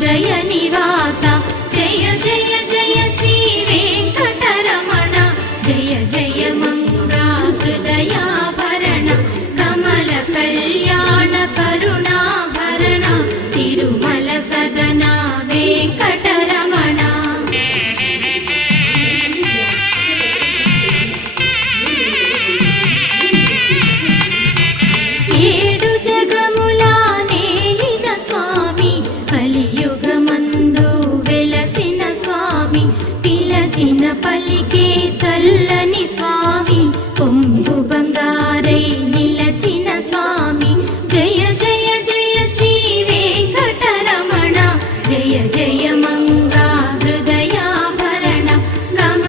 హృదయ నివాస జయ జయ జయ శ్రీ వెంకటరమణ జయ జయ మంగా హృదయాభరణ కమల కళ్యాణ కరుణాభరణ తిరుమల సదన వెంకటరమణ. ఏడు జగముల నేలిన స్వామి కలియుగమందు వెలసిన స్వామి పిలచిన పలికే చల్లని